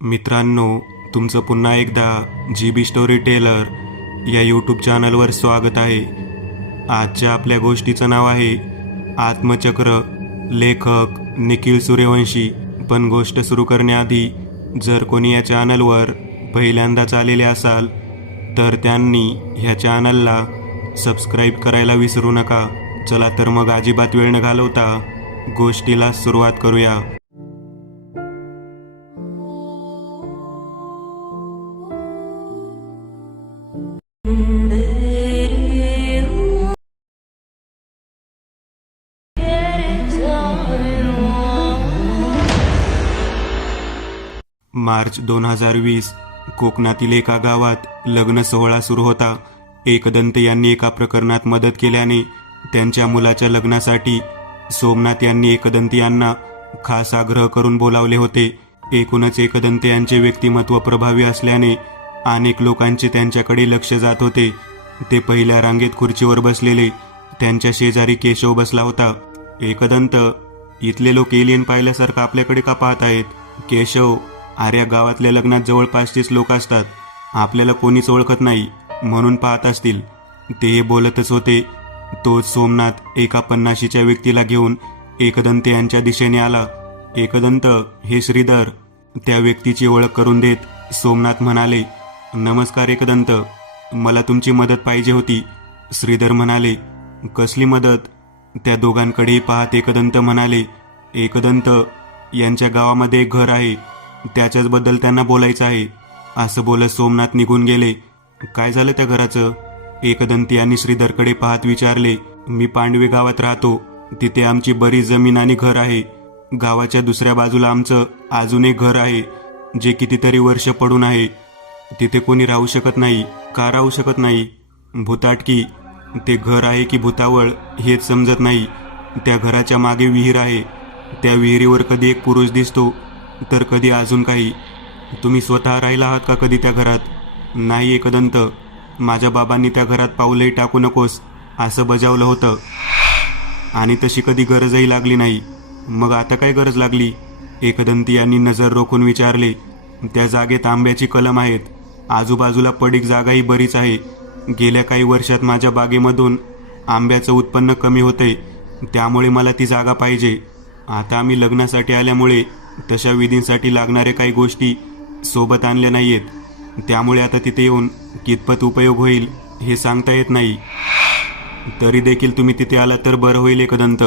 मित्रांनो, तुमचं पुन्हा एकदा GB स्टोरी टेलर या यूट्यूब चॅनलवर स्वागत आहे. आजच्या आपल्या गोष्टीचं नाव आहे आत्मचक्र. लेखक निखिल सूर्यवंशी. पण गोष्ट सुरू करण्याआधी जर कोणी या चॅनलवर पहिल्यांदाच आलेले असाल तर त्यांनी ह्या चॅनलला सबस्क्राईब करायला विसरू नका. चला तर मग अजिबात वेळ न घालवता गोष्टीला सुरुवात करूया. मार्च 2020 कोकणातील एका गावात लग्न सोहळा सुरू होता. एकदंत यांनी एका प्रकरणात मदत केल्याने त्यांच्या मुलाच्या लग्नासाठी सोमनाथ यांनी एकदंत यांना खास आग्रह करून बोलावले होते. एकूणच एकदंत यांचे व्यक्तिमत्व प्रभावी असल्याने अनेक लोकांचे त्यांच्याकडे लक्ष जात होते. ते पहिल्या रांगेत खुर्चीवर बसलेले. त्यांच्या शेजारी केशव बसला होता. एकदंत, इथले लोक एलियन पाहिल्यासारखं आपल्याकडे का पाहत आहेत? केशव, अरे गावातल्या लग्नात जवळपास 30 लोक असतात. आपल्याला कोणीच ओळखत नाही म्हणून पाहत असतील. ते बोलतच होते. तो सोमनाथ एका 50च्या व्यक्तीला घेऊन एकदंत यांच्या दिशेने आला. एकदंत, हे श्रीधर. त्या व्यक्तीची ओळख करून देत सोमनाथ म्हणाले, नमस्कार एकदंत, मला तुमची मदत पाहिजे होती. श्रीधर म्हणाले, कसली मदत? त्या दोघांकडेही पाहत एकदंत म्हणाले, एकदंत, यांच्या गावामध्ये एक घर आहे, त्याच्याचबद्दल त्यांना बोलायचं आहे. असं बोलत सोमनाथ निघून गेले. काय झालं त्या घराचं? एकदंत यांनी श्रीधरकडे पाहत विचारले. मी पांडवे गावात राहतो. तिथे आमची बरीच जमीन आणि घर आहे. गावाच्या दुसऱ्या बाजूला आमचं अजून एक घर आहे जे कितीतरी वर्ष पडून आहे. तिथे कोणी राहू शकत नाही. का राहू शकत नाही? भुताटकी. ते घर आहे की भूतावळ हेच समजत नाही. त्या घराच्या मागे विहीर आहे. त्या विहिरीवर कधी एक पुरुष दिसतो तर कधी अजून काही. तुम्ही स्वतः राहिला आहात का कधी त्या घरात? नाही एकदंत, माझ्या बाबांनी त्या घरात पाऊलही टाकू नकोस असं बजावलं होतं आणि तशी कधी गरजही लागली नाही. मग आता काय गरज लागली? एकदंत यांनी नजर रोखून विचारले. त्या जागेत आंब्याची कलम आहेत. आजूबाजूला पडीक जागाही बरीच आहे. गेल्या काही वर्षात माझ्या बागेमधून आंब्याचं उत्पन्न कमी होतंय, त्यामुळे मला ती जागा पाहिजे. आता आम्ही लग्नासाठी आल्यामुळे तशा विधींसाठी लागणाऱ्या काही गोष्टी सोबत आणल्या नाहीयेत. त्यामुळे आता तिथे येऊन कितपत उपयोग होईल हे सांगता येत नाही. तरी देखील तुम्ही तिथे आला तर बरं होईल एकदंत.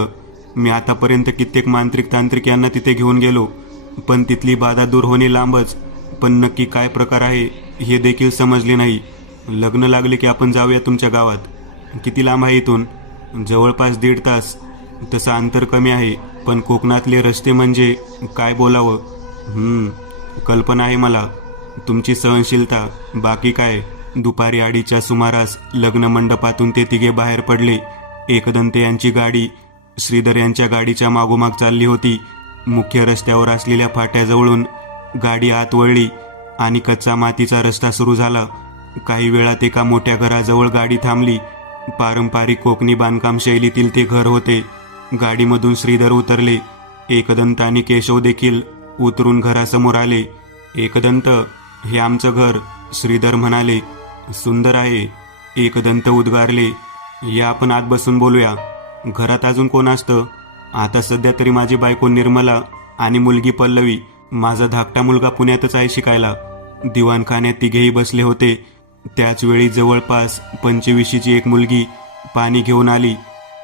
मी आतापर्यंत कित्येक मांत्रिक तांत्रिक यांना तिथे घेऊन गेलो, पण तिथली बाधा दूर होणे लांबच, पण नक्की काय प्रकार आहे हे देखील समजले नाही. लग्न लागले की आपण जाऊया तुमच्या गावात. किती लांब आहे इथून? जवळपास 1.5 तास. तसं अंतर कमी आहे, पण कोकणातले रस्ते म्हणजे काय बोलावं. कल्पना आहे मला तुमची सहनशीलता. बाकी काय. दुपारी 2:30च्या सुमारास लग्न मंडपातून ते तिघे बाहेर पडले. एकदंत यांची गाडी श्रीधर यांच्या गाडीच्या मागोमाग चालली होती. मुख्य रस्त्यावर असलेल्या फाट्याजवळून गाडी आत वळली आणि कच्चा मातीचा रस्ता सुरू झाला. काही वेळात एका मोठ्या घराजवळ गाडी थांबली. पारंपरिक कोकणी बांधकाम शैलीतील ते घर होते. गाडीमधून श्रीधर उतरले. एकदंत आणि केशव देखील उतरून घरासमोर आले. एकदंत, हे आमचं घर, श्रीधर म्हणाले. सुंदर आहे, एकदंत उद्गारले. या आपण आत बसून बोलूया. घरात अजून कोण असतं? आता सध्या तरी माझी बायको निर्मला आणि मुलगी पल्लवी. माझा धाकटा मुलगा पुण्यातच आहे शिकायला. दिवाणखान्यात तिघेही बसले होते. त्याच वेळी जवळपास 25ची एक मुलगी पाणी घेऊन आली.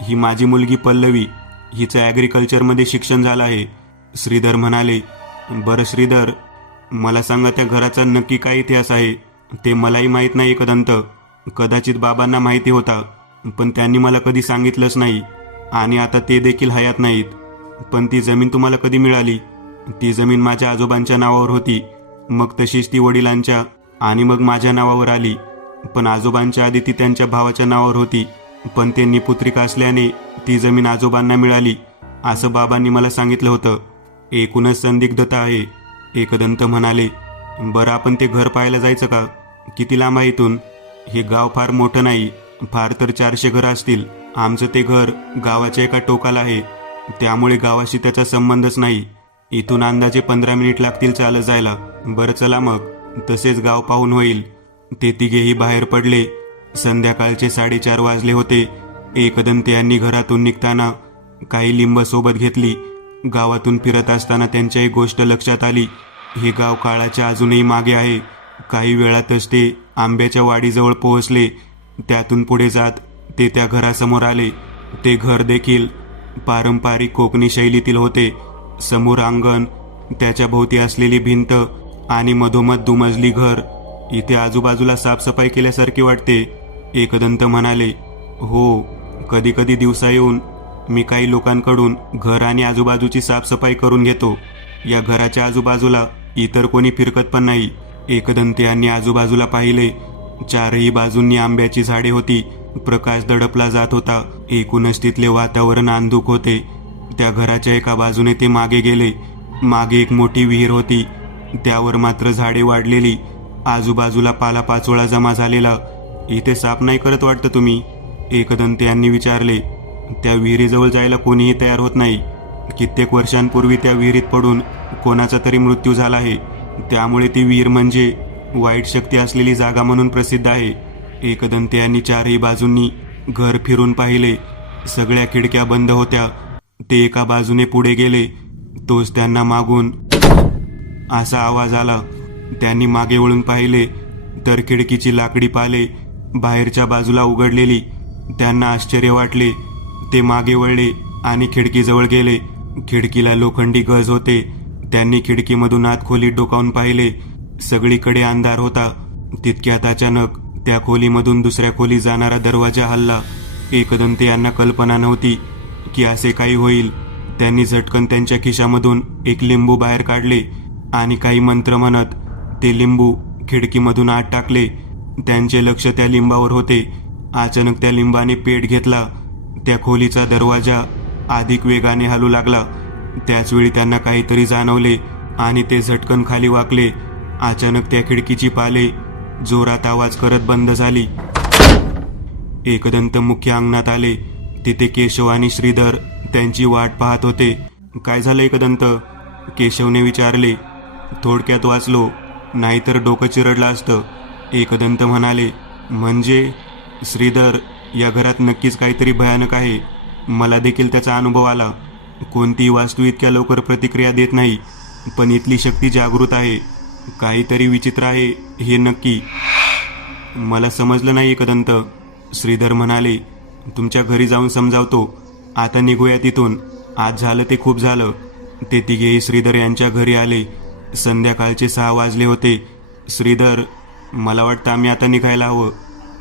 ही माझी मुलगी पल्लवी. हिचं ॲग्रिकल्चरमध्ये शिक्षण झालं आहे, श्रीधर म्हणाले. बरं श्रीधर, मला सांगा त्या घराचा नक्की काय इतिहास आहे? ते मलाही माहीत नाही एकदंत. कदाचित बाबांना माहिती होता, पण त्यांनी मला कधी सांगितलंच नाही आणि आता ते देखील हयात नाहीत. पण ती जमीन तुम्हाला कधी मिळाली? ती जमीन माझ्या आजोबांच्या नावावर होती. मग तशीच ती वडिलांच्या आणि मग माझ्या नावावर आली. पण आजोबांच्या आधी ती त्यांच्या भावाच्या नावावर होती, पण त्यांनी पुत्रिका असल्याने ती जमीन आजोबांना मिळाली असं बाबांनी मला सांगितलं होतं. एकूणच संदिग्धता आहे, एकदंत म्हणाले. बरं, आपण ते घर पाहायला जायचं का? किती लांब आहे इथून? हे गाव फार मोठं नाही, फार तर 400 घरं असतील. आमचं ते घर गावाच्या एका टोकाला आहे, त्यामुळे गावाशी त्याचा संबंधच नाही. इथून अंदाजे 15 मिनिट लागतील चालत जायला. बरं चला मग, तसेच गाव पाहून होईल. ते तिघेही बाहेर पडले. संध्याकाळचे 4:30 वाजले होते. एकदंत यांनी घरातून निघताना काही लिंब सोबत घेतली. गावातून फिरत असताना त्यांच्या एक गोष्ट लक्षात आली. हे गाव काळाच्या अजूनही मागे आहे. काही वेळातच ते आंब्याच्या वाडीजवळ पोहोचले. त्यातून पुढे जात ते त्या घरासमोर आले. ते घर देखील पारंपरिक कोकणी शैलीतील होते. समोर अंगण, त्याच्या भोवती असलेली भिंत आणि मधोमध दुमजली घर. इथे आजूबाजूला साफसफाई केल्यासारखे वाटते. एकदंत म्हणाले, हो, कधी कधी दिवसा येऊन मी काही लोकांकडून घर आणि आजूबाजूची साफसफाई करून घेतो. या घराच्या आजूबाजूला इतर कोणी फिरकत पण नाही. एकदंत यांनी आजूबाजूला पाहिले. चारही बाजूंनी आंब्याची झाडे होती. प्रकाश दडपला जात होता. एकूणच तिथले वातावरण अंधुक होते. त्या घराच्या एका बाजूने ते मागे गेले. मागे एक मोठी विहीर होती. त्यावर मात्र झाडे वाढलेली. आजूबाजूला पालापाचोळा जमा झालेला. इथे साफ नाही करत वाटतं तुम्ही? एकदंत यांनी विचारले. त्या विहिरीजवळ जायला कोणीही तयार होत नाही. कित्येक वर्षांपूर्वी त्या विहिरीत पडून कोणाचा तरी मृत्यू झाला आहे. त्यामुळे ती विहीर म्हणजे वाईट शक्ती असलेली जागा म्हणून प्रसिद्ध आहे. एकदंत यांनी चारही बाजूंनी घर फिरून पाहिले. सगळ्या खिडक्या बंद होत्या. ते एका बाजूने पुढे गेले. तोच त्यांना मागून असा आवाज आला. त्यांनी मागे वळून पाहिले तर खिडकीची लाकडी पाले बाहेरच्या बाजूला उघडलेली. त्यांना आश्चर्य वाटले. ते मागे वळले आणि खिडकीजवळ गेले. खिडकीला लोखंडी गज होते. त्यांनी खिडकीमधून आत खोलीत डोकावून पाहिले. सगळीकडे अंधार होता. तितक्यात अचानक त्या खोलीमधून दुसऱ्या खोलीत जाणारा दरवाजा हलला. एकदंत यांना कल्पना नव्हती की असे काही होईल. त्यांनी झटकन त्यांच्या खिशामधून एक लिंबू बाहेर काढले आणि काही मंत्र म्हणत ते लिंबू खिडकीमधून आत टाकले. त्यांचे लक्ष त्या लिंबावर होते. अचानक त्या लिंबाने पेट घेतला. त्या खोलीचा दरवाजा अधिक वेगाने हलू लागला. त्याचवेळी त्यांना काहीतरी जाणवले आणि ते झटकन खाली वाकले. अचानक त्या खिडकीची पाले जोरात आवाज करत बंद झाली. एकदंत मुख्य अंगणात आले. तिथे केशव आणि श्रीधर त्यांची वाट पाहत होते. काय झालं एकदंत? केशवने विचारले. थोडक्यात वाचलो, नाहीतर डोकं चिरडलं असतं, एकदंत म्हणाले. म्हणजे? श्रीधर, या घरात नक्कीच काहीतरी भयानक आहे. मला देखील त्याचा अनुभव आला. कोणतीही वास्तू इतक्या लवकर प्रतिक्रिया देत नाही, पण इथली शक्ती जागृत आहे. काहीतरी विचित्र आहे हे नक्की. मला समजलं नाही एकदंत, श्रीधर म्हणाले. तुमच्या घरी जाऊन समजावतो. आता निघूया तिथून. आज झालं ते खूप झालं. ते तिघेही श्रीधर यांच्या घरी आले. संध्याकाळचे 6 वाजले होते. श्रीधर, मला वाटतं आम्ही आता निघायला हवं.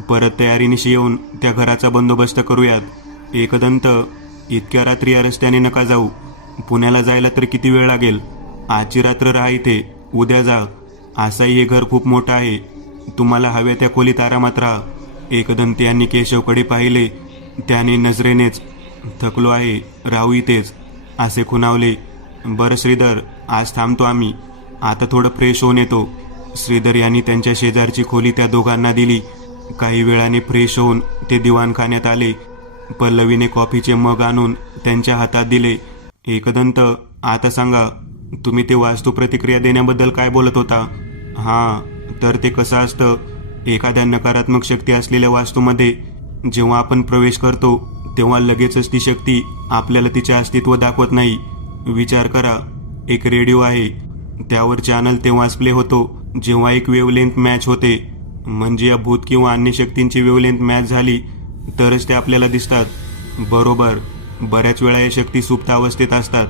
परत तयारीनिशी येऊन त्या घराचा बंदोबस्त करूयात. एकदंत, इतक्या रात्री या रस्त्याने नका जाऊ. पुण्याला जायला तर किती वेळ लागेल. आजची रात्र राहा इथे, उद्या जा. असाही हे घर खूप मोठं आहे. तुम्हाला हव्या त्या खोलीत आरामात राहा. एकदंत यांनी केशवकडे पाहिले. त्याने नजरेनेच थकलो आहे, राहू इथेच, असे खुणावले. बरं श्रीधर, आज थांबतो आम्ही. आता थोडं फ्रेश होऊन येतो. श्रीधर यांनी त्यांच्या शेजारची खोली त्या दोघांना दिली. काही वेळाने फ्रेश होऊन ते दिवाणखान्यात आले. पल्लवीने कॉफीचे मग आणून त्यांच्या हातात दिले. एकदंत, आता सांगा, तुम्ही ते वास्तू प्रतिक्रिया देण्याबद्दल काय बोलत होता? हां, तर ते कसं असतं, एखाद्या नकारात्मक शक्ती असलेल्या वास्तूमध्ये जेव्हा आपण प्रवेश करतो तेव्हा लगेचच ती शक्ती आपल्याला तिचे अस्तित्व दाखवत नाही. विचार करा, एक रेडिओ आहे. त्यावर चॅनल तेव्हाच प्ले होतो जेव्हा एक वेवलेंथ मॅच होते. म्हणजे या भूत किंवा अन्य शक्तींची वेवलेंथ मॅच झाली तरच ते आपल्याला दिसतात. बरोबर. बऱ्याच वेळा या शक्ती सुप्त अवस्थेत असतात.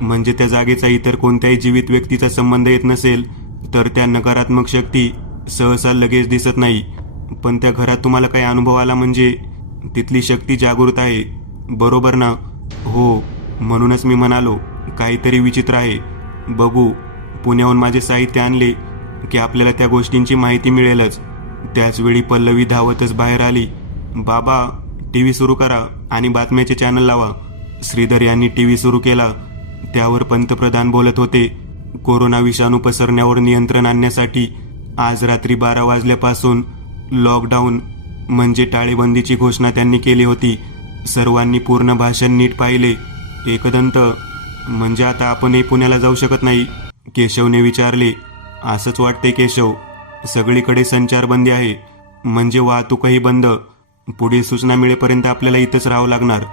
म्हणजे त्या जागेचा इतर कोणत्याही जीवित व्यक्तीचा संबंध येत नसेल तर त्या नकारात्मक शक्ती सहसा लगेच दिसत नाही. पण त्या घरात तुम्हाला काही अनुभव आला म्हणजे तिथली शक्ती जागृत आहे, बरोबर ना? हो, म्हणूनच मी म्हणालो काहीतरी विचित्र आहे. बघू, पुण्याहून माझे साहित्य आणले की आपल्याला त्या गोष्टींची माहिती मिळेलच. त्याचवेळी पल्लवी धावतच बाहेर आली. बाबा, टीव्ही सुरू करा आणि बातम्याचे चॅनल लावा. श्रीधर यांनी टीव्ही सुरू केला. त्यावर पंतप्रधान बोलत होते. कोरोना विषाणू पसरण्यावर नियंत्रण आणण्यासाठी आज रात्री 12 वाजल्यापासून लॉकडाऊन म्हणजे टाळेबंदीची घोषणा त्यांनी केली होती. सर्वांनी पूर्ण भाषण नीट पाहिले. एकदंत, म्हणजे आता आपणही पुण्याला जाऊ शकत नाही? केशवने विचारले. असंच वाटते केशव. सगळीकडे संचारबंदी आहे, म्हणजे वाहतूकही बंद. पुढील सूचना मिळेपर्यंत आपल्याला इथंच राहावं लागणार.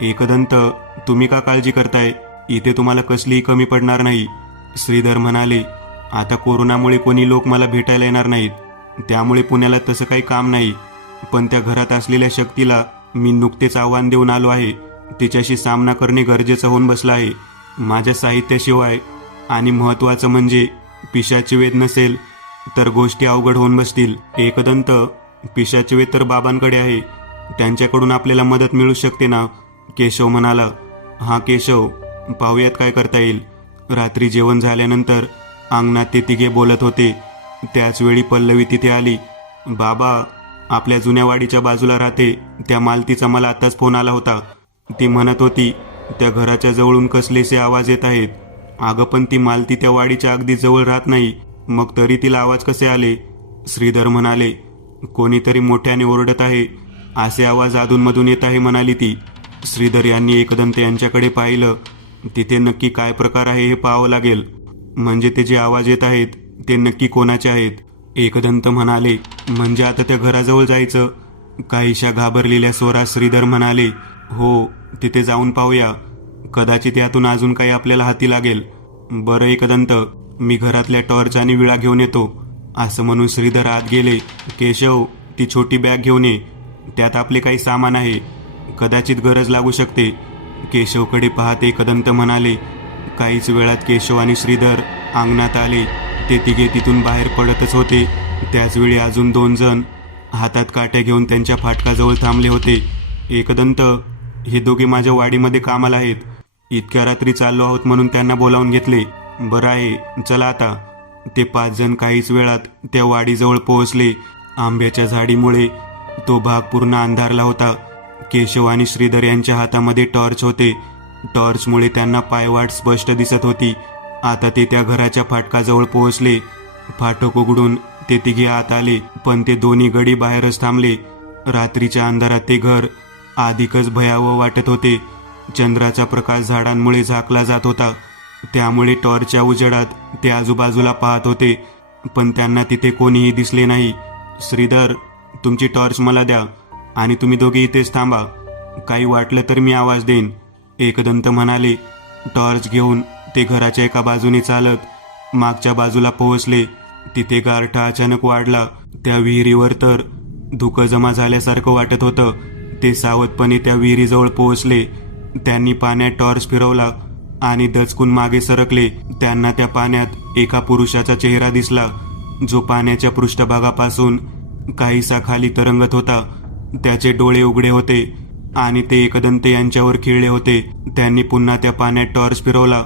एकदंत, तुम्ही का काळजी करताय? इथे तुम्हाला कसलीही कमी पडणार नाही. श्रीधर म्हणाले. आता कोरोनामुळे कोणी लोक मला भेटायला येणार नाहीत, त्यामुळे पुण्याला तसं काही काम नाही. पण त्या घरात असलेल्या शक्तीला मी नुकतेच आव्हान देऊन आलो आहे. तिच्याशी सामना करणे गरजेचं होऊन बसलं आहे. माझ्या साहित्याशिवाय आणि महत्त्वाचं म्हणजे पिशाची वेद नसेल तर गोष्टी अवघड होऊन बसतील. एकदंत, पिशाची वेद तर बाबांकडे आहे, त्यांच्याकडून आपल्याला मदत मिळू शकते ना? केशव म्हणाला. हां केशव, पाहूयात काय करता येईल. रात्री जेवण झाल्यानंतर अंगणात ते तिघे बोलत होते. त्याचवेळी पल्लवी तिथे आली. बाबा, आपल्या जुन्या वाडीच्या बाजूला राहते त्या मालतीचा मला आताच फोन आला होता. ती म्हणत होती त्या घराच्या जवळून कसलेसे आवाज येत आहेत. अगं पण ती मालती त्या वाडीच्या अगदी जवळ राहत नाही, मग तरी तिला आवाज कसे आले? श्रीधर म्हणाले. कोणीतरी मोठ्याने ओरडत आहे, असे आवाज अधूनमधून येत आहे म्हणाली ती. श्रीधर यांनी एकदंत यांच्याकडे पाहिलं. तिथे नक्की काय प्रकार आहे हे पाहावं लागेल. म्हणजे ते जे आवाज येत आहेत ते नक्की कोणाचे आहेत? एकदंत म्हणाले. म्हणजे आता त्या घराजवळ जायचं? काहीशा घाबरलेल्या स्वरात श्रीधर म्हणाले. हो, तिथे जाऊन पाहूया. कदाचित यातून अजून काही आपल्याला हाती लागेल. बरं एकदंत, मी घरातल्या टॉर्च आणि विळा घेऊन येतो. असं म्हणून श्रीधर आत गेले. केशव, ती छोटी बॅग घेऊन ये, त्यात आपले काही सामान आहे, कदाचित गरज लागू शकते. केशवकडे पाहत एकदंत म्हणाले. काहीच वेळात केशव आणि श्रीधर अंगणात आले. ते तिघे तिथून बाहेर पडतच होते. त्याचवेळी अजून 2 जण हातात काट्या घेऊन त्यांच्या फाटकाजवळ थांबले होते. एकदंत, हे दोघे माझ्या वाडीमध्ये कामाला आहेत. इतक्या रात्री चाललो आहोत म्हणून त्यांना बोलावून घेतले. बरं आहे, चला आता. ते 5 जण काहीच वेळात त्या वाडीजवळ पोहोचले. आंब्याच्या झाडीमुळे तो भाग पूर्ण अंधारला होता. केशव आणि श्रीधर यांच्या हातामध्ये टॉर्च होते. टॉर्चमुळे त्यांना पायवाट स्पष्ट दिसत होती. आता ते त्या घराच्या फाटकाजवळ पोहोचले. फाटक उघडून ते तिघे आत आले, पण ते दोन्ही गडी बाहेरच थांबले. रात्रीच्या अंधारात ते घर अधिकच भयावह वाटत होते. चंद्राचा प्रकाश झाडांमुळे झाकला जात होता, त्यामुळे टॉर्चच्या उजेडात ते आजूबाजूला पाहत होते, पण त्यांना तिथे कोणीही दिसले नाही. श्रीधर, तुमची टॉर्च मला द्या आणि तुम्ही दोघे इथेच थांबा. काही वाटलं तर मी आवाज देईन, एकदंत म्हणाले. टॉर्च घेऊन ते घराच्या एका बाजूने चालत मागच्या बाजूला पोहोचले. तिथे गारठा अचानक वाढला. त्या विहिरीवर तर धुकं जमा झाल्यासारखं वाटत होतं. ते सावधपणे त्या विहिरीजवळ पोहोचले. त्यांनी पाण्यात टॉर्च फिरवला आणि दचकून मागे सरकले. त्यांना त्या पाण्यात एका पुरुषाचा चेहरा दिसला, जो पाण्याच्या पृष्ठभागापासून काहीसा खाली तरंगत होता. त्याचे डोळे उघडे होते आणि ते एकदंत यांच्यावर खिळले होते. त्यांनी पुन्हा त्या पाण्यात टॉर्च फिरवला,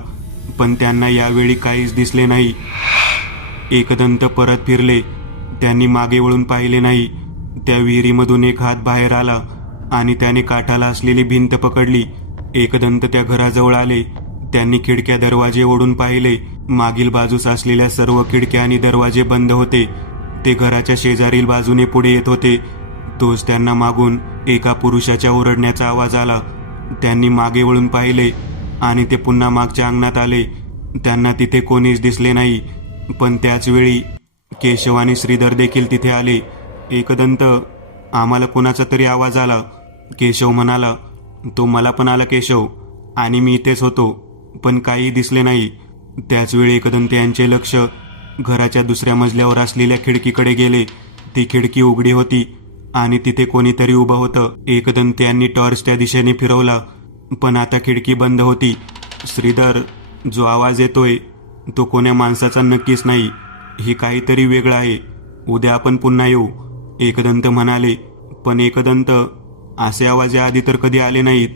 पण त्यांना यावेळी काहीच दिसले नाही. एकदंत परत फिरले. त्यांनी मागे वळून पाहिले नाही. त्या विहिरीमधून एक हात बाहेर आला आणि त्याने काठाला असलेली भिंत पकडली. एकदंत त्या घराजवळ आले. त्यांनी खिडक्या दरवाजे ओढून पाहिले. मागील बाजूस असलेल्या सर्व खिडक्या आणि दरवाजे बंद होते. ते घराच्या शेजारील बाजूने पुढे येत होते. तोच त्यांना मागून एका पुरुषाच्या ओरडण्याचा आवाज आला. त्यांनी मागे वळून पाहिले आणि ते पुन्हा मागच्या अंगणात आले. त्यांना तिथे कोणीच दिसले नाही, पण त्याच वेळी केशव आणि श्रीधर देखील तिथे आले. एकदंत, आम्हाला कोणाचा तरी आवाज आला, केशव म्हणाला. तो मला पण आला केशव, आणि मी इथेच होतो, पण काही दिसले नाही. त्याचवेळी एकदंत यांचे लक्ष घराच्या दुसऱ्या मजल्यावर असलेल्या खिडकीकडे गेले. ती खिडकी उघडी होती आणि तिथे कोणीतरी उभं होतं. एकदंत यांनी टॉर्च त्या दिशेने फिरवला, पण आता खिडकी बंद होती. श्रीधर, जो आवाज येतोय तो कोण्या माणसाचा नक्कीच नाही. ही काहीतरी वेगळं आहे. उद्या आपण पुन्हा येऊ, एकदंत म्हणाले. पण एकदंत, असे आवाज याआधी तर कधी आले नाहीत.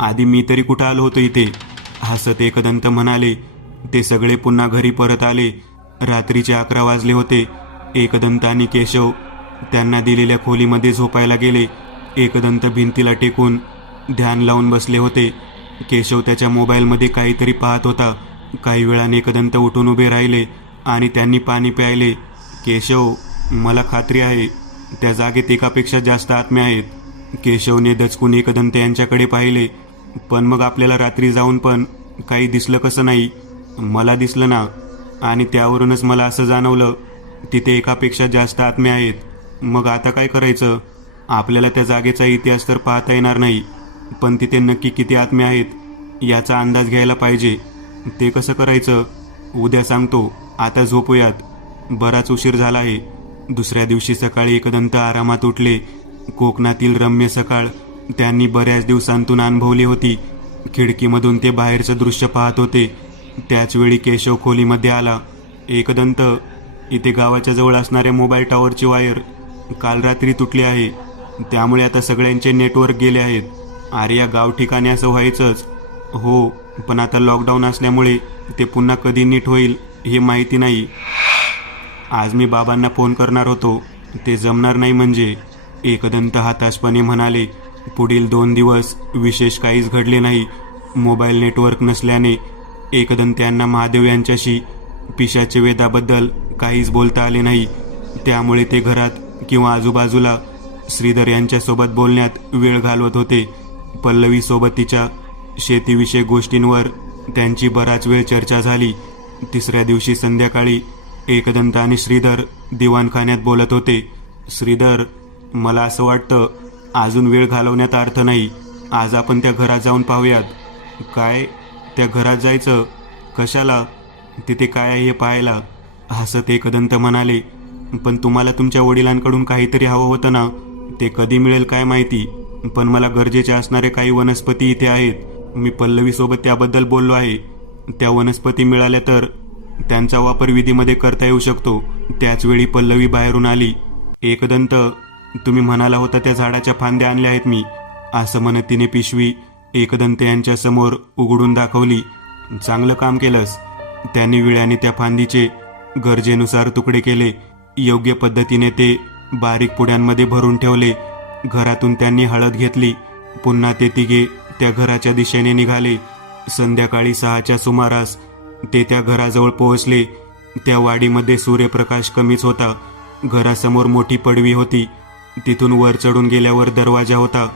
आधी मी तरी कुठं आलो होतो इथे? हसत एकदंत म्हणाले. ते सगळे पुन्हा घरी परत आले. रात्रीचे 11 वाजले होते. एकदंत आणि केशव त्यांना दिलेल्या खोलीमध्ये झोपायला गेले. एकदंत भिंतीला टेकून ध्यान लावून बसले होते. केशव त्याच्या मोबाईलमध्ये काहीतरी पाहत होता. काही वेळाने एकदंत उठून उभे राहिले आणि त्यांनी पाणी प्यायले. केशव, मला खात्री आहे त्या जागेत एकापेक्षा जास्त आत्म्या आहेत. केशवने दचकून एकदंत यांच्याकडे पाहिले. पण मग आपल्याला रात्री जाऊन पण काही दिसलं कसं नाही? मला दिसलं ना, आणि त्यावरूनच मला असं जाणवलं तिथे एकापेक्षा जास्त आत्मे आहेत. मग आता काय करायचं? आपल्याला त्या जागेचा इतिहास तर पाहता येणार नाही, पण तिथे नक्की किती आत्मे आहेत याचा अंदाज घ्यायला पाहिजे. ते कसं करायचं? उद्या सांगतो, आता झोपूयात, बराच उशीर झाला आहे. दुसऱ्या दिवशी सकाळी एकदंत आरामात उठले. कोकणातील रम्य सकाळ त्यांनी बऱ्याच दिवसांतून अनुभवली होती. खिडकीमधून ते बाहेरचं दृश्य पाहत होते. त्याचवेळी केशव खोलीमध्ये आला. एकदंत, इथे गावाच्या जवळ असणाऱ्या मोबाईल टॉवरची वायर काल रात्री तुटली आहे, त्यामुळे आता सगळ्यांचे नेटवर्क गेले आहेत. अरे, या गाव ठिकाणी असं व्हायचंच. हो, पण आता लॉकडाऊन असल्यामुळे ते पुन्हा कधी नीट होईल हे माहिती नाही. आज मी बाबांना फोन करणार होतो, ते जमणार नाही म्हणजे. एकदंत हताशपणे म्हणाले. पुढील 2 दिवस विशेष काहीच घडले नाही. मोबाईल नेटवर्क नसल्याने एकदंत यांना महादेव यांच्याशी पिशाचे वेदाबद्दल काहीच बोलता आले नाही. त्यामुळे ते घरात किंवा आजूबाजूला श्रीधर यांच्यासोबत बोलण्यात वेळ घालवत होते. पल्लवीसोबत तिच्या शेतीविषयक गोष्टींवर त्यांची बराच वेळ चर्चा झाली. तिसऱ्या दिवशी संध्याकाळी एकदंत आणि श्रीधर दिवाणखान्यात बोलत होते. श्रीधर, मला असं वाटतं अजून वेळ घालवण्यात अर्थ नाही. आज आपण त्या घरात जाऊन पाहूयात. काय? त्या घरात जायचं? कशाला? तिथे काय आहे हे पाहायला, हसत एकदंत म्हणाले. पण तुम्हाला तुमच्या वडिलांकडून काहीतरी हवं होतं ना? ते कधी मिळेल काय माहिती, पण मला गरजेचे असणारे काही वनस्पती इथे आहेत. मी पल्लवीसोबत त्याबद्दल बोललो आहे. त्या वनस्पती मिळाल्या तर त्यांचा वापर विधीमध्ये करता येऊ शकतो. त्याचवेळी पल्लवी बाहेरून आली. एकदंत, तुम्ही म्हणाला होता त्या झाडाच्या फांद्या आणल्या आहेत मी, असं म्हणत तिने पिशवी एकदंत यांच्या समोर उघडून दाखवली. चांगलं काम केलंस. त्यांनी विळ्याने त्या फांदीचे गरजेनुसार तुकडे केले. योग्य पद्धतीने ते बारीक पुड्यांमध्ये भरून ठेवले. घरातून त्यांनी हळद घेतली. पुन्हा ते तिघे त्या घराच्या दिशेने निघाले. संध्याकाळी 6च्या सुमारास ते त्या घराजवळ पोहोचले. त्या वाडीमध्ये सूर्यप्रकाश कमीच होता. घरासमोर मोठी पडवी होती. तिथून वर चढून गेल्यावर दरवाजा होता.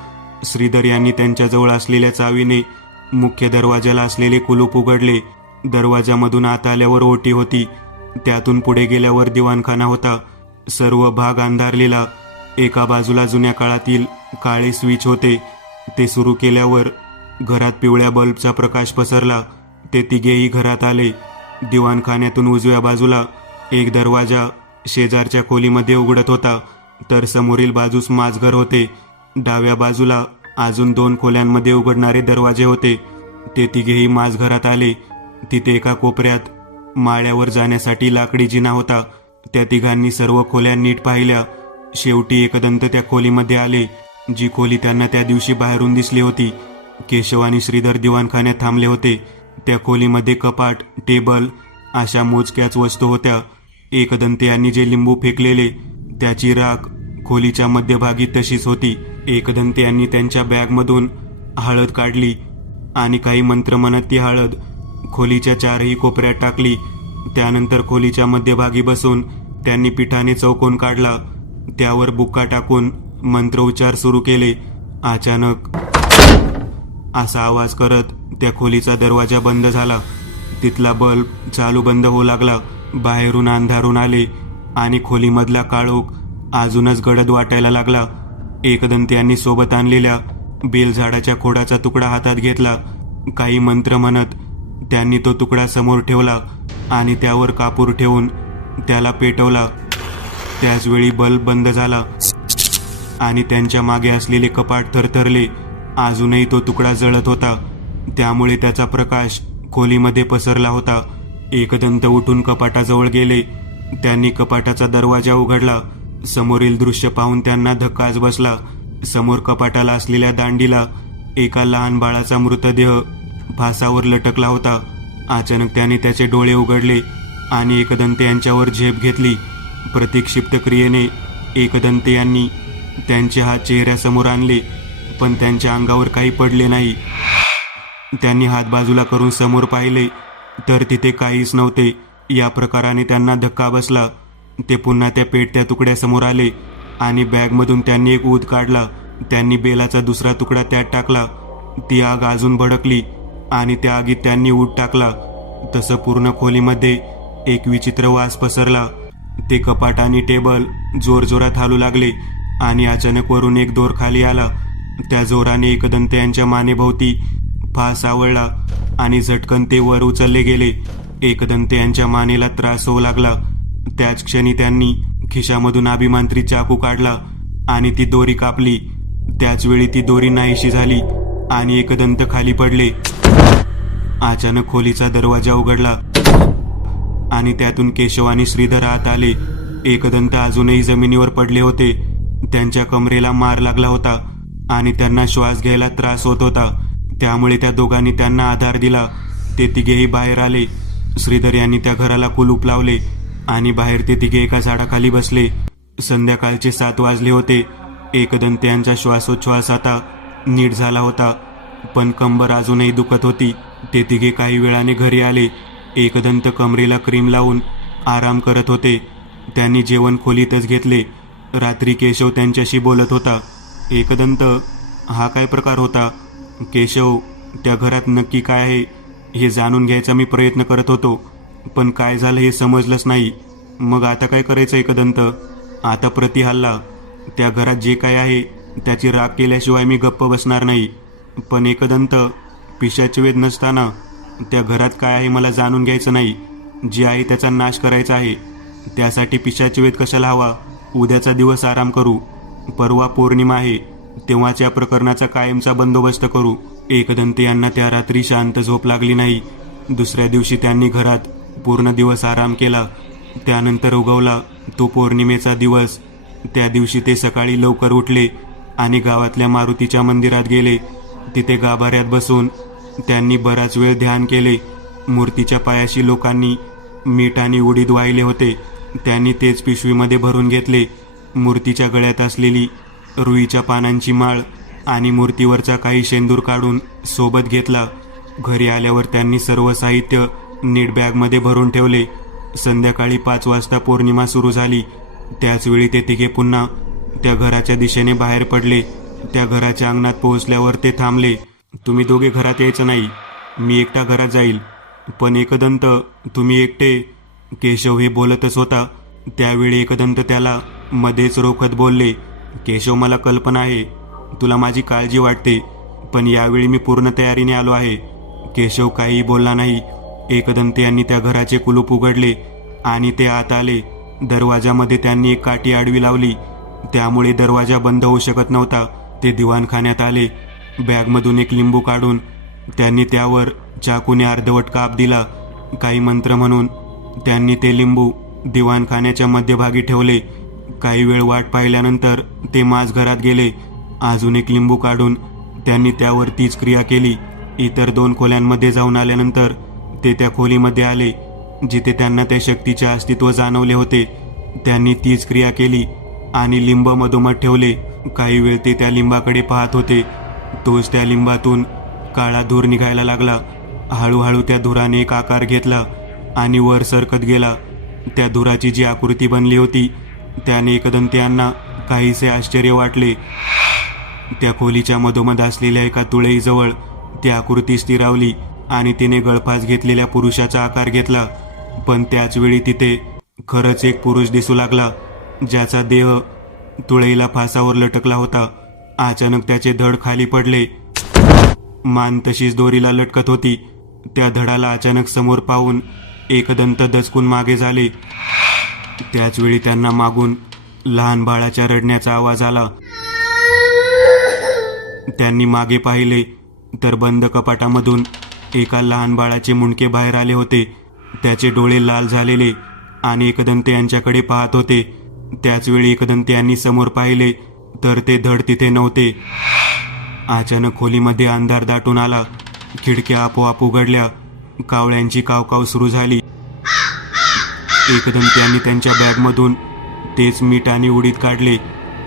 श्रीधर यांनी त्यांच्याजवळ असलेल्या चावीने मुख्य दरवाजाला असलेले कुलूप उघडले. दरवाजामधून आत आल्यावर ओटी होती. त्यातून पुढे गेल्यावर दिवाणखाना होता. सर्व भाग अंधारलेला. एका बाजूला जुन्या काळातील काळे स्विच होते. ते सुरू केल्यावर घरात पिवळ्या बल्बचा प्रकाश पसरला. ते तिघेही घरात आले. दिवाणखान्यातून उजव्या बाजूला एक दरवाजा शेजारच्या खोलीमध्ये उघडत होता, तर समोरील बाजूस माझघर होते. डाव्या बाजूला अजून 2 खोल्यांमध्ये उघडणारे दरवाजे होते. ते तिघेही माझघरात आले. तिथे एका कोपऱ्यात माळ्यावर जाण्यासाठी लाकडी जिना होता. त्या तिघांनी सर्व खोल्या नीट पाहिल्या. शेवटी एकदंत त्या खोलीमध्ये आले, जी खोली त्यांना त्या दिवशी बाहेरून दिसली होती. केशव आणि श्रीधर दिवाणखान्यात थांबले होते. त्या खोलीमध्ये कपाट, टेबल अशा मोजक्याच वस्तू होत्या. एकदंत यांनी जे लिंबू फेकलेले त्याची राख खोलीच्या मध्यभागी तशीच होती. एकदंत यांनी त्यांच्या बॅगमधून हळद काढली आणि काही मंत्र म्हणत ती हळद खोलीच्या 4ही कोपऱ्यात टाकली. त्यानंतर खोलीच्या मध्यभागी बसून त्यांनी पिठाने चौकोन काढला. त्यावर बुक्का टाकून मंत्रोच्चार सुरू केले. अचानक असा आवाज करत त्या खोलीचा दरवाजा बंद झाला. तिथला बल्ब चालू बंद होऊ लागला. बाहेरून अंधारून आले आणि खोलीमधला काळोख अजूनच गडद वाटायला लागला. एकदंत यांनी सोबत आणलेल्या बेलझाडाच्या खोडाचा तुकडा हातात घेतला. काही मंत्र म्हणत त्यांनी तो तुकडा समोर ठेवला आणि त्यावर कापूर ठेवून त्याला पेटवला. त्याचवेळी बल्ब बंद झाला आणि त्यांच्या मागे असलेले कपाट थरथरले. अजूनही तो तुकडा जळत होता, त्यामुळे त्याचा प्रकाश खोलीमध्ये पसरला होता. एकदंत उठून कपाटाजवळ गेले. त्यांनी कपाटाचा दरवाजा उघडला. समोरील दृश्य पाहून त्यांना धक्काच बसला. समोर कपाटाला असलेल्या दांडीला एका लहान बाळाचा मृतदेह फासावर लटकला होता. अचानक त्याने त्याचे डोळे उघडले आणि एकदंत यांच्यावर झेप घेतली. प्रतिक्षिप्त क्रियेने एकदंत यांनी त्यांचे हात चेहऱ्यासमोर आणले, पण त्यांच्या अंगावर काही पडले नाही. त्यांनी हात बाजूला करून समोर पाहिले तर तिथे काहीच नव्हते. या प्रकाराने त्यांना धक्का बसला. ते पुन्हा त्या पेटत्या तुकड्यासमोर आले आणि बॅगमधून त्यांनी एक ऊद काढला. त्यांनी बेलाचा दुसरा तुकडा त्यात टाकला. ती आग अजून भडकली आणि त्या आगीत त्यांनी ऊत टाकला. तसं पूर्ण खोलीमध्ये एक विचित्र वास पसरला. ते कपाट आणि टेबल जोरजोरात हालू लागले आणि अचानक वरून एक दोर खाली आला. त्या जोराने एकदंत यांच्या मानेभोवती फास आवळला आणि झटकन ते वर उचलले गेले. एकदंत यांच्या मानेला त्रास होऊ लागला. त्याच क्षणी त्यांनी खिशामधून अभिमांत्रित चाकू काढला आणि ती दोरी कापली. त्याच वेळी ती दोरी नाहीशी झाली आणि एकदंत खाली पडले. अचानक खोलीचा दरवाजा उघडला आणि त्यातून केशव आणि श्रीधर आत आले. एकदंत अजूनही जमिनीवर पडले होते. त्यांच्या कमरेला मार लागला होता आणि त्यांना श्वास घ्यायला त्रास होत होता. त्यामुळे त्या दोघांनी त्यांना आधार दिला. ते तिघेही बाहेर आले. श्रीधर यांनी त्या घराला कुलूप लावले आणि बाहेर ते तिघे एका झाडाखाली बसले. संध्याकाळचे 7 वाजले होते. एकदंत यांचा श्वासोच्छ्वास आता नीट झाला होता, पण कंबर अजूनही दुखत होती. ते तिघे काही वेळाने घरी आले. एकदंत कमरेला क्रीम लावून आराम करत होते. त्यांनी जेवण खोलीतच घेतले. रात्री केशव त्यांच्याशी बोलत होता. एकदंत, हा काय प्रकार होता? केशव, त्या घरात नक्की काय आहे हे जाणून घ्यायचा मी प्रयत्न करत होतो, पण काय झालं हे समजलंच नाही. मग आता काय करायचं एकदंत? आता प्रति हल्ला. त्या घरात जे काय आहे त्याची राख केल्याशिवाय मी गप्प बसणार नाही. पण एकदंत, पिशाचे वेद नसताना त्या घरात काय आहे मला जाणून घ्यायचं नाही. जे आहे त्याचा नाश करायचा आहे. त्यासाठी पिशाचे वेद कशाला हवा? उद्याचा दिवस आराम करू. परवा पौर्णिमा आहे, तेव्हाच या प्रकरणाचा कायमचा बंदोबस्त करू. एकदंत यांना त्या रात्री शांत झोप लागली नाही. दुसऱ्या दिवशी त्यांनी घरात पूर्ण दिवस आराम केला. त्यानंतर उगवला तो पौर्णिमेचा दिवस. त्या दिवशी ते सकाळी लवकर उठले आणि गावातल्या मारुतीच्या मंदिरात गेले. तिथे गाभाऱ्यात बसून त्यांनी बराच वेळ ध्यान केले. मूर्तीच्या पायाशी लोकांनी मीठ आणि उडीद वाहिले होते. त्यांनी तेच पिशवीमध्ये भरून घेतले. मूर्तीच्या गळ्यात असलेली रुईच्या पानांची माळ आणि मूर्तीवरचा काही शेंदूर काढून सोबत घेतला. घरी आल्यावर त्यांनी सर्व साहित्य नीट बॅगमध्ये भरून ठेवले. संध्याकाळी 5 वाजता पौर्णिमा सुरू झाली. त्याचवेळी ते तिघे पुन्हा त्या घराच्या दिशेने बाहेर पडले. त्या घराच्या अंगणात पोहोचल्यावर ते थांबले. तुम्ही दोघे घरात यायचं नाही, मी एकटा घरात जाईल. पण एकदंत, तुम्ही एकटे? केशव हे बोलतच होता. त्यावेळी एकदंत त्याला मध्येच रोखत बोलले. केशव, मला कल्पना आहे तुला माझी काळजी वाटते, पण यावेळी मी पूर्ण तयारीने आलो आहे. केशव काहीही बोलला नाही. एकदंत यांनी त्या घराचे कुलूप उघडले आणि ते आत आले. दरवाजामध्ये त्यांनी एक काठी आडवी लावली, त्यामुळे दरवाजा बंद होऊ शकत नव्हता. ते दिवाणखान्यात आले. बॅगमधून एक लिंबू काढून त्यांनी त्यावर चाकूने अर्धवट काप दिला. काही मंत्र म्हणून त्यांनी ते लिंबू दिवाणखान्याच्या मध्यभागी ठेवले. काही वेळ वाट पाहिल्यानंतर ते माझ घरात गेले. अजून एक लिंबू काढून त्यांनी त्यावर तीच क्रिया केली. इतर 2 खोल्यांमध्ये जाऊन आल्यानंतर ते त्या खोलीमध्ये आले जिथे त्यांना त्या शक्तीचे अस्तित्व जाणवले होते. त्यांनी तीच क्रिया केली आणि लिंब मधोमध ठेवले. काही वेळ ते त्या लिंबाकडे पाहत होते. तोच त्या लिंबातून काळा धूर निघायला लागला. हळूहळू त्या धुराने एक आकार घेतला आणि वर सरकत गेला. त्या धुराची जी आकृती बनली होती त्याने एकदंत यांना काहीसे आश्चर्य वाटले. त्या खोलीच्या मधोमध असलेल्या एका तुळईजवळ ती आकृती स्थिरावली आणि तिने गळफास घेतलेल्या पुरुषाचा आकार घेतला. पण त्याच वेळी तिथे खरंच एक पुरुष दिसू लागला, ज्याचा देह तुळईला फासावर लटकला होता. अचानक त्याचे धड खाली पडले. मान तशीच दोरीला लटकत होती. त्या धडाला अचानक समोर पाहून एकदंत दचकून मागे झाले. त्याच वेळी त्यांना मागून लहान बाळाच्या रडण्याचा आवाज आला. त्यांनी मागे पाहिले तर बंद कपाटामधून एका लहान बाळाचे मुंडके बाहेर आले होते. त्याचे डोळे लाल झालेले आणि एकदंत यांच्याकडे पाहत होते. त्याच वेळी एकदंत यांनी समोर पाहिले तर ते धड तिथे नव्हते. अचानक खोलीमध्ये अंधार दाटून आला. खिडक्या आपोआप उघडल्या. कावळ्यांची कावकाव सुरू झाली. एकदंत यांनी त्यांच्या बॅगमधून तेच मीठ आणि उडीद काढले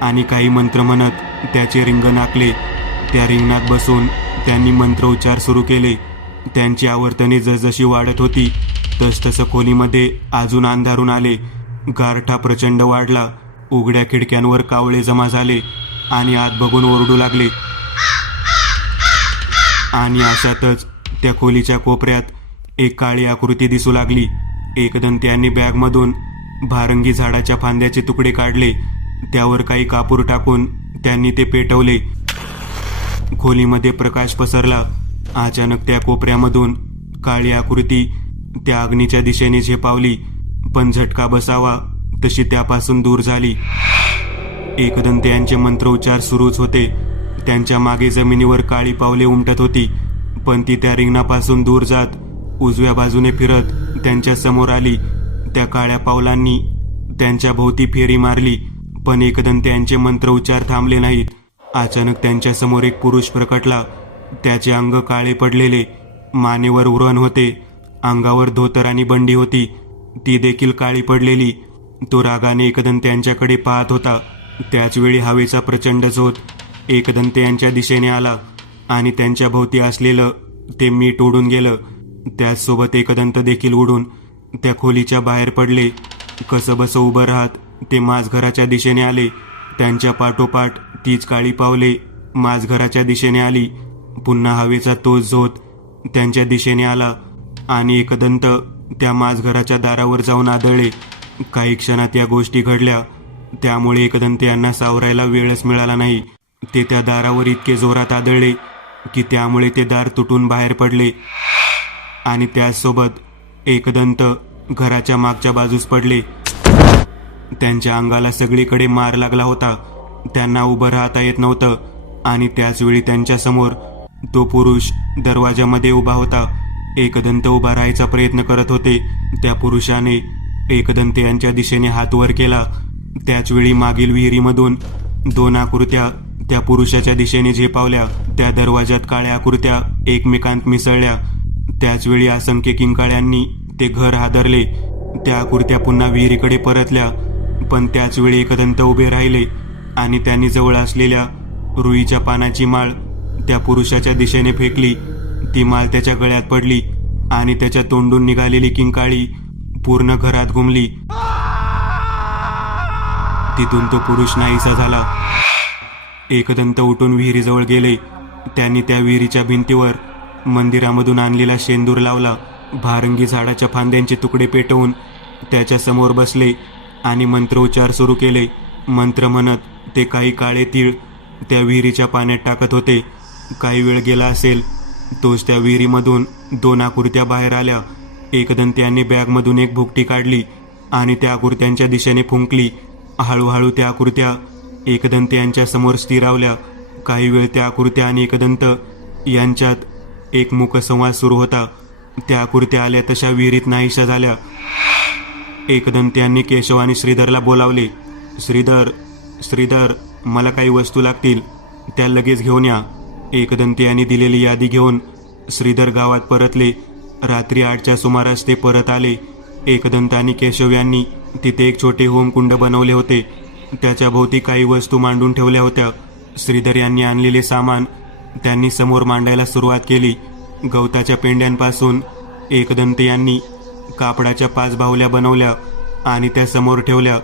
आणि काही मंत्र म्हणत त्याचे रिंगण आखले. त्या रिंगणात बसून त्यांनी मंत्रोच्चार सुरू केले. त्यांची आवर्तने जसजशी वाढत होती तसतसं खोलीमध्ये अजून अंधारून आले. गारठा प्रचंड वाढला. उघड्या खिडक्यांवर कावळे जमा झाले आणि आत बघून ओरडू लागले. आणि अशातच त्या खोलीच्या कोपऱ्यात एक काळी आकृती दिसू लागली. एकदंत यांनी बॅगमधून भारंगी झाडाच्या फांद्याचे तुकडे काढले. त्यावर काही कापूर टाकून त्यांनी ते पेटवले. खोलीमध्ये प्रकाश पसरला. अचानक त्या कोपऱ्यामधून काळी आकृती त्या अग्नीच्या दिशेने झेपावली, पण झटका बसावा तशी त्यापासून दूर झाली. एकदंत यांचे मंत्रोच्चार सुरूच होते. त्यांच्या मागे जमिनीवर काळी पावले उमटत होती, पण ती त्या रिंगणापासून दूर जात उजव्या बाजूने फिरत त्यांच्या समोर आली. त्या काळ्या पावलांनी त्यांच्या भोवती फेरी मारली, पण एकदंत यांचे मंत्रोच्चार थांबले नाहीत. अचानक त्यांच्या समोर एक पुरुष प्रकटला. त्याचे अंग काळे पडलेले, मानेवर उरण होते, अंगावर धोतर आणि बंडी होती, ती देखील काळी पडलेली. तो रागाने एकदंत यांच्याकडे पाहत होता. त्याचवेळी हवेचा प्रचंड झोत एकदंत यांच्या दिशेने आला आणि त्यांच्या भोवती असलेलं ते मीठ उडून गेलं. त्याचसोबत एकदंत देखील उडून त्या खोलीच्या बाहेर पडले. कसंबसं उभं राहत ते माझघराच्या दिशेने आले. त्यांच्या पाठोपाठ तीच काळी पावले माझघराच्या दिशेने आली. पुन्हा हवेचा तोच झोत त्यांच्या दिशेने आला आणि एकदंत त्या माझघराच्या दारावर जाऊन आदळले. काही क्षणात या गोष्टी घडल्या, त्यामुळे एकदंत यांना सावरायला वेळच मिळाला नाही. ते त्या दारावर इतके जोरात आदळले की त्यामुळे ते दार तुटून बाहेर पडले आणि त्याचसोबत एकदंत घराच्या मागच्या बाजूस पडले. त्यांच्या अंगाला सगळीकडे मार लागला होता. त्यांना उभं राहता येत नव्हतं आणि त्याचवेळी त्यांच्या समोर तो पुरुष दरवाजामध्ये उभा होता. एकदंत उभा राहायचा प्रयत्न करत होते. त्या पुरुषाने एकदंत यांच्या दिशेने हात वर केला. त्याचवेळी मागील विहिरीमधून 2 आकृत्या त्या पुरुषाच्या दिशेने झेपावल्या. त्या दरवाजात काळ्या आकृत्या एकमेकांत मिसळल्या. त्याचवेळी असंख्य किंकाळ्यांनी ते घर हादरले. त्या आकृत्या पुन्हा विहिरीकडे परतल्या, पण त्याचवेळी एकदंत उभे राहिले आणि त्यांनी जवळ असलेल्या रुईच्या पानाची माळ त्या पुरुषाच्या दिशेने फेकली. ती माळ त्याच्या गळ्यात पडली आणि त्याच्या तोंडून निघालेली किंकाळी पूर्ण घरात घुमली. तिथून तो पुरुष नाहीसा झाला. एकदंत उठून विहिरीजवळ गेले. त्यांनी त्या विहिरीच्या भिंतीवर मंदिरामधून आणलेला शेंदूर लावला. भारंगी झाडाच्या फांद्यांचे तुकडे पेटवून त्याच्या समोर बसले आणि मंत्रोच्चार सुरू केले. मंत्र म्हणत ते काही काळे तीळ त्या विहिरीच्या पाण्यात टाकत होते. काही वेळ गेला असेल, तोच त्या विहिरीमधून 2 आकृत्या बाहेर आल्या. एकदंत यांनी बॅगमधून एक भुकटी काढली आणि त्या आकृत्यांच्या दिशेने फुंकली. हळूहळू त्या आकृत्या एकदंत यांच्या समोर स्थिरावल्या. काही वेळ त्या आकृत्या आणि एकदंत यांच्यात एक मुकसंवाद सुरू होता. त्या आकृत्या आल्या तशा विहिरीत नाहीशा झाल्या. एकदंत यांनी केशव आणि श्रीधरला बोलावले. श्रीधर, श्रीधर, मला काही वस्तू लागतील, त्या लगेच घेऊन या. एकदंत यांनी दिलेली यादी घेऊन श्रीधर गावात परतले. रात्री 8च्या सुमारास ते परत आले. एकदंत आणि केशव यांनी तिथे एक छोटे होमकुंड बनवले होते. त्याच्या भोवती काही वस्तू मांडून ठेवल्या होत्या. श्रीधर यांनी आणलेले सामान त्यांनी समोर मांडायला सुरुवात केली. गवताच्या पेंड्यांपासून एकदंत यांनी कापडाच्या 5 बाहुल्या बनवल्या आणि त्या समोर ठेवल्या.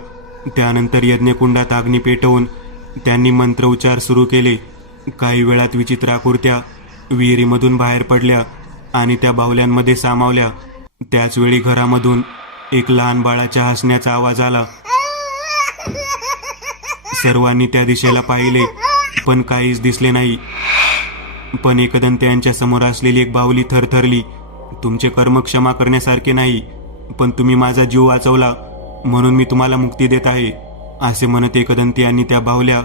त्यानंतर यज्ञकुंडात अग्नी पेटवून त्यांनी मंत्रोच्चार सुरू केले. काही वेळात विचित्र आकृत्या विहिरीमधून बाहेर पडल्या आणि त्या बाहुल्यांमध्ये सामावल्या. त्याचवेळी घरामधून एक लहान बाळाच्या हसण्याचा आवाज आला. सर्वांनी त्या दिशेला पाहिले, पण काहीच दिसले नाही. पण एकदंत यांच्या समोर असलेली एक बाहुली थरथरली. तुमचे कर्म क्षमा करण्यासारखे नाही, पण तुम्ही माझा जीव वाचवला म्हणून मी तुम्हाला मुक्ती देत आहे, असे म्हणत एकदंत यांनी त्या बाहुल्या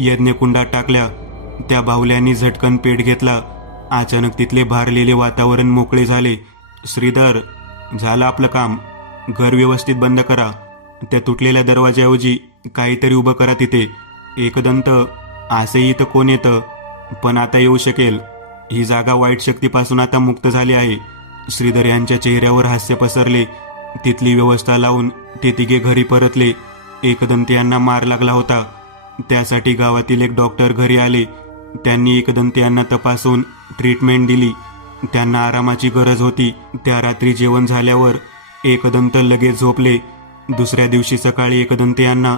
यज्ञकुंडात टाकल्या. त्या बाहुल्यांनी झटकन पेट घेतला. अचानक तिथले भारलेले वातावरण मोकळे झाले. श्रीधर, झालं आपलं काम. घर व्यवस्थित बंद करा. त्या तुटलेल्या दरवाजाऐवजी काहीतरी उभं करा तिथे. एकदंत, असेही तर कोण येतं, पण आता येऊ शकेल. ही जागा वाईट शक्तीपासून आता मुक्त झाली आहे. श्रीधर यांच्या चेहऱ्यावर हास्य पसरले. तिथली व्यवस्था लावून ते तिघे घरी परतले. एकदंत यांना मार लागला होता. त्यासाठी गावातील एक डॉक्टर घरी आले. त्यांनी एकदंत यांना तपासून ट्रीटमेंट दिली. त्यांना आरामाची गरज होती. त्या रात्री जेवण झाल्यावर एकदंत लगेच झोपले. दुसऱ्या दिवशी सकाळी एकदंत यांना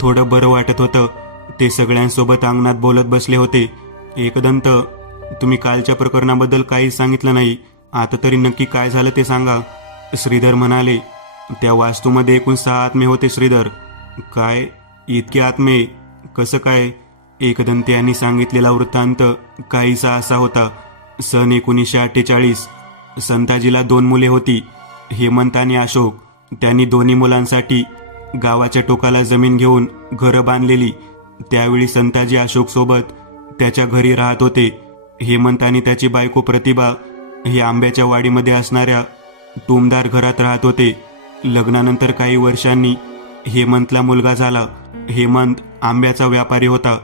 थोडं बरं वाटत होतं. ते सगळ्यांसोबत अंगणात बोलत बसले होते. एकदंत, तुम्ही कालच्या प्रकरणाबद्दल काहीच सांगितलं नाही. आता तरी नक्की काय झालं ते सांगा. श्रीधर म्हणाले, त्या वास्तूमध्ये एकूण 6 आत्मे होते श्रीधर. काय, इतके आत्मे? कसं काय? एकदंत यांनी सांगितलेला वृत्तांत काहीसा असा होता. सन 1948. संताजीला 2 मुले होती, हेमंत आणि अशोक. त्यांनी दोन्ही मुलांसाठी गावाच्या टोकाला जमीन घेऊन घरं बांधलेली. त्यावेळी संताजी अशोक सोबत त्याच्या घरी राहत होते. हेमंत आणि त्याची बायको प्रतिभा हे आंब्याच्या वाडीमध्ये असणाऱ्या टुमदार घरात राहत होते. लग्नानंतर काही वर्षांनी हेमंतला मुलगा झाला. हेमंत आंब्याचा व्यापारी होता,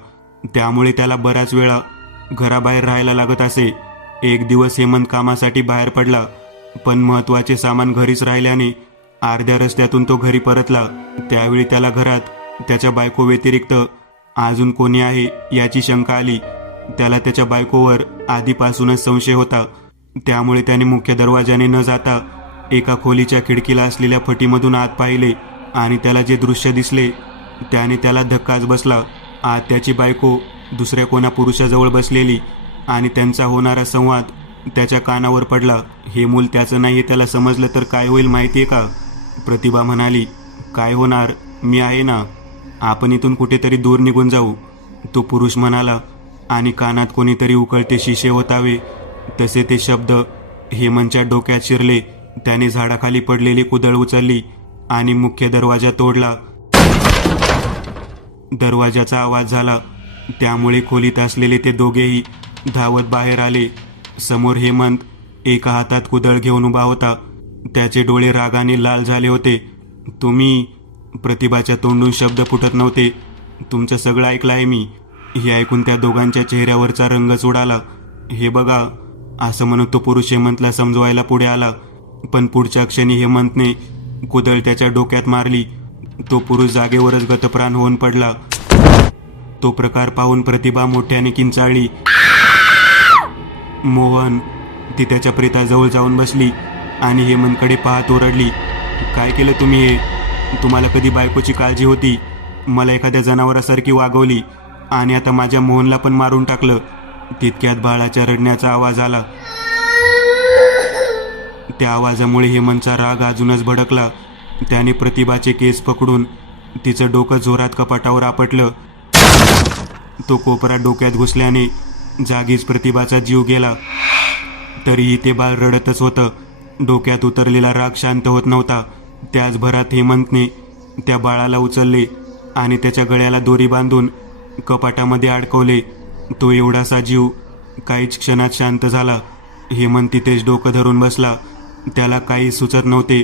त्यामुळे त्याला बराच वेळा घराबाहेर राहायला लागत असे. एक दिवस हेमंत कामासाठी बाहेर पडला, पण महत्वाचे सामान घरीच राहिल्याने अर्ध्या रस्त्यातून तो घरी परतला. त्यावेळी त्याला घरात त्याच्या बायको व्यतिरिक्त अजून कोणी आहे याची शंका आली. त्याला त्याच्या बायकोवर आधीपासूनच संशय होता. त्यामुळे त्याने मुख्य दरवाजाने न जाता एका खोलीच्या खिडकीला असलेल्या फटीमधून आत पाहिले आणि त्याला जे दृश्य दिसले त्याने त्याला धक्काच बसला. आत त्याची बायको दुसऱ्या कोणा पुरुषाजवळ बसलेली आणि त्यांचा होणारा संवाद त्याच्या कानावर पडला. हे मूल त्याचं नाही हे त्याला समजलं तर काय होईल माहितीये का? प्रतिभा म्हणाली, काय होणार, मी आहे ना, आपण इथून कुठेतरी दूर निघून जाऊ. तो पुरुष म्हणाला आणि कानात कोणीतरी उकळते शिशे होतावे तसे ते शब्द हेमंतच्या डोक्यात शिरले. त्याने झाडाखाली पडलेली कुदळ उचलली आणि मुख्य दरवाजा तोडला. दरवाजाचा आवाज झाला, त्यामुळे खोलीत असलेले ते दोघेही धावत बाहेर आले. समोर हेमंत एका हातात कुदळ घेऊन उभा होता. त्याचे डोळे रागाने लाल झाले होते. तुम्ही? प्रतिभाच्या तोंडून शब्द फुटत नव्हते. तुमचं सगळं ऐकलं आहे मी. हे ऐकून त्या दोघांच्या चेहऱ्यावरचा रंगच उडाला. हे बघा, असं म्हणत तो पुरुष हेमंतला समजवायला पुढे आला, पण पुढच्या क्षणी हेमंतने कुदळ त्याच्या डोक्यात मारली. तो पुरुष जागेवरच गतप्राण होऊन पडला. तो प्रकार पाहून प्रतिभा मोठ्याने किंचाळली. मोहन! ती त्याच्या प्रेताजवळ जाऊन बसली आणि हेमंतकडे पाहत ओरडली, काय केलं तुम्ही हे? तुम्हाला कधी बायकोची काळजी होती? मला एखाद्या जनावरासारखी वागवली आणि आता माझ्या मोहनला पण मारून टाकलं. तितक्यात बाळाच्या रडण्याचा आवाज आला. त्या आवाजामुळे हेमंतचा राग अजूनच भडकला. त्याने प्रतिभाचे केस पकडून तिचं डोकं जोरात कपाटावर आपटलं. तो कोपरा डोक्यात घुसल्याने जागीच प्रतिभाचा जीव गेला. तरीही ते बाळ रडतच होतं. डोक्यात उतरलेला राग शांत होत नव्हता. त्याच भरात हेमंतने त्या बाळाला उचलले आणि त्याच्या गळ्याला दोरी बांधून कपाटामध्ये अडकवले. तो एवढासा जीव काहीच क्षणात शांत झाला. हेमंत तिथेच डोकं धरून बसला. त्याला काही सुचत नव्हते.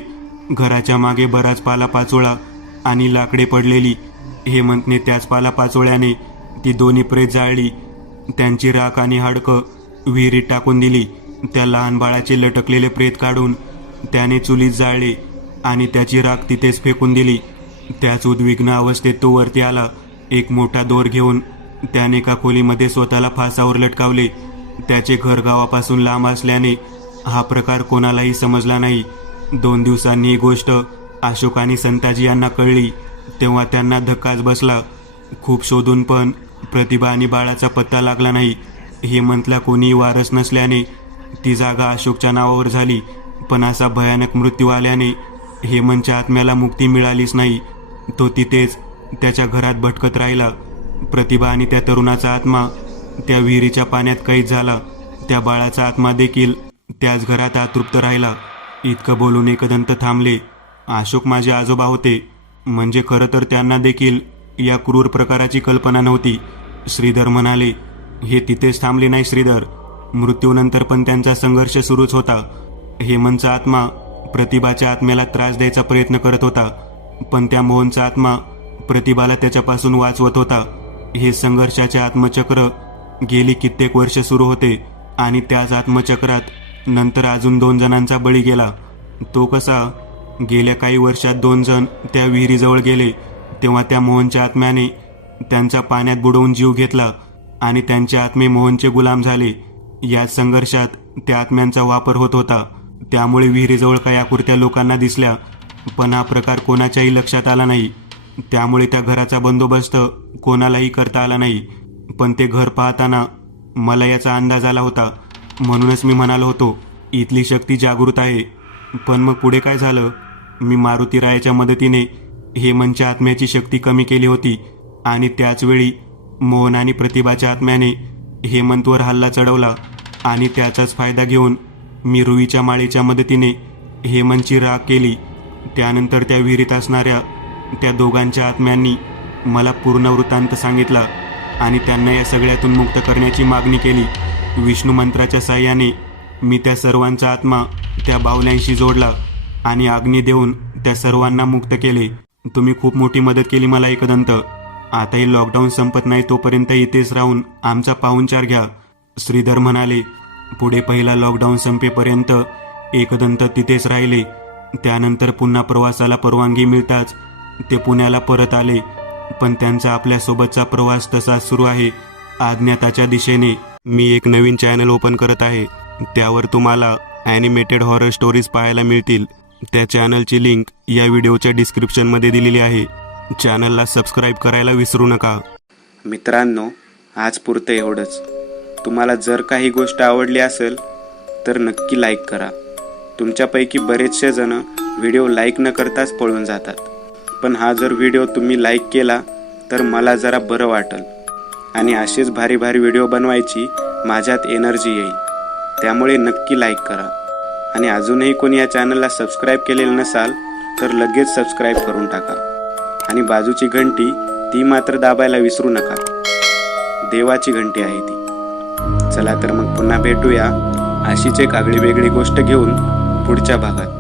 घराच्या मागे बराच पालापाचोळा आणि लाकडे पडलेली. हेमंतने त्याच पालापाचोळ्याने ती दोन्ही प्रेत जाळली. त्यांची राख आणि हाडकं विहिरीत टाकून दिली. त्या लहान बाळाचे लटकलेले प्रेत काढून त्याने चुलीत जाळले आणि त्याची राख तिथेच फेकून दिली. त्याच उद्विग्न अवस्थेत तो वरती आला. एक मोठा दोर घेऊन त्याने एका खोलीमध्ये स्वतःला फासावर लटकावले. त्याचे घर गावापासून लांब असल्याने हा प्रकार कोणालाही समजला नाही. 2 दिवसांनी ही गोष्ट अशोक आणि संताजी यांना कळली. तेव्हा त्यांना धक्काच बसला. खूप शोधून पण प्रतिभा आणि बाळाचा पत्ता लागला नाही. हेमंतला कोणीही वारस नसल्याने ती जागा अशोकच्या नावावर झाली. पण असा भयानक मृत्यू आल्याने हेमंतच्या आत्म्याला मुक्ती मिळालीच नाही. तो तिथेच त्याच्या घरात भटकत राहिला. प्रतिभा आणि त्या तरुणाचा आत्मा त्या विहिरीच्या पाण्यात कैद झाला. त्या बाळाचा आत्मा देखील त्याच घरात अतृप्त राहिला. इतकं बोलून एकदंत थांबले. अशोक माझे आजोबा होते, म्हणजे खरं तर त्यांना देखील या क्रूर प्रकाराची कल्पना नव्हती. श्रीधर म्हणाले. हे तिथेच थांबले नाही श्रीधर. मृत्यूनंतर पण त्यांचा संघर्ष सुरूच होता. हेमंतचा आत्मा प्रतिभाच्या आत्म्याला त्रास द्यायचा प्रयत्न करत होता, पण त्या मोहनचा आत्मा प्रतिभाला त्याच्यापासून वाचवत होता. हे संघर्षाचे आत्मचक्र गेली कित्येक वर्ष सुरू होते आणि त्याच आत्मचक्रात नंतर अजून 2 जणांचा बळी गेला. तो कसा? गेल्या काही वर्षात 2 जण त्या विहिरीजवळ गेले. तेव्हा त्या मोहनच्या आत्म्याने त्यांचा पाण्यात बुडवून जीव घेतला आणि त्यांचे आत्मे मोहनचे गुलाम झाले. या संघर्षात त्या आत्म्यांचा वापर होत होता. त्यामुळे विहिरीजवळ काही आकृत्या लोकांना दिसल्या, पण हा प्रकार कोणाच्याही लक्षात आला नाही. त्यामुळे त्या घराचा बंदोबस्त कोणालाही करता आला नाही. पण ते घर पाहताना मला याचा अंदाज आला होता. म्हणूनच मी म्हणालो होतो इथली शक्ती जागृत आहे. पण मग पुढे काय झालं? मी मारुतीरायाच्या मदतीने हेमंतच्या आत्म्याची शक्ती कमी केली होती आणि त्याचवेळी मोहन आणि प्रतिभाच्या आत्म्याने हेमंतवर हल्ला चढवला आणि त्याचाच फायदा घेऊन मी रुईच्या माळेच्या मदतीने हेमंतची राख केली. त्यानंतर त्या विहिरीत असणाऱ्या त्या दोघांच्या आत्म्यांनी मला पूर्ण वृत्तांत सांगितला आणि त्यांना या सगळ्यातून मुक्त करण्याची मागणी केली. विष्णू मंत्राच्या साह्याने मी त्या सर्वांचा आत्मा त्या बाहुल्यांशी जोडला आणि अग्नी देऊन त्या सर्वांना मुक्त केले. तुम्ही खूप मोठी मदत केली मला एकदंत. आताही लॉकडाऊन संपत नाही तोपर्यंत इथेच राहून आमचा पाहुणचार घ्या. श्रीधर म्हणाले. पुढे पहिला लॉकडाऊन संपेपर्यंत एकदंत तिथेच राहिले. त्यानंतर पुन्हा प्रवासाला परवानगी मिळताच ते पुण्याला परत आले. पण त्यांचा आपल्यासोबतचा प्रवास तसाच सुरू आहे, अज्ञाताच्या दिशेने. मी एक नवीन चॅनल ओपन करत आहे. त्यावर तुम्हाला ॲनिमेटेड हॉरर स्टोरीज पाहायला मिळतील. त्या चॅनलची लिंक या व्हिडिओच्या डिस्क्रिप्शनमध्ये दिलेली आहे. चॅनलला सबस्क्राईब करायला विसरू नका. मित्रांनो, आज पुरतं एवढंच. तुम्हाला जर काही गोष्ट आवडली असेल तर नक्की लाईक करा. तुमच्यापैकी बरेचसे जण व्हिडिओ लाईक न करताच पळून जातात. पण हा जर व्हिडिओ तुम्ही लाईक केला तर मला जरा बरं वाटेल आणि असेच भारी भारी व्हिडिओ बनवायची माझ्यात एनर्जी येईल. त्यामुळे नक्की लाईक करा. आणि अजूनही कोणी या चॅनलला सबस्क्राईब केलेलं नसाल तर लगेच सबस्क्राईब करून टाका. आणि बाजूची घंटी ती मात्र दाबायला विसरू नका. देवाची घंटी आहे ती. चला तर मग पुन्हा भेटूया अशीच एक आगळी वेगळी गोष्ट घेऊन पुढच्या भागात.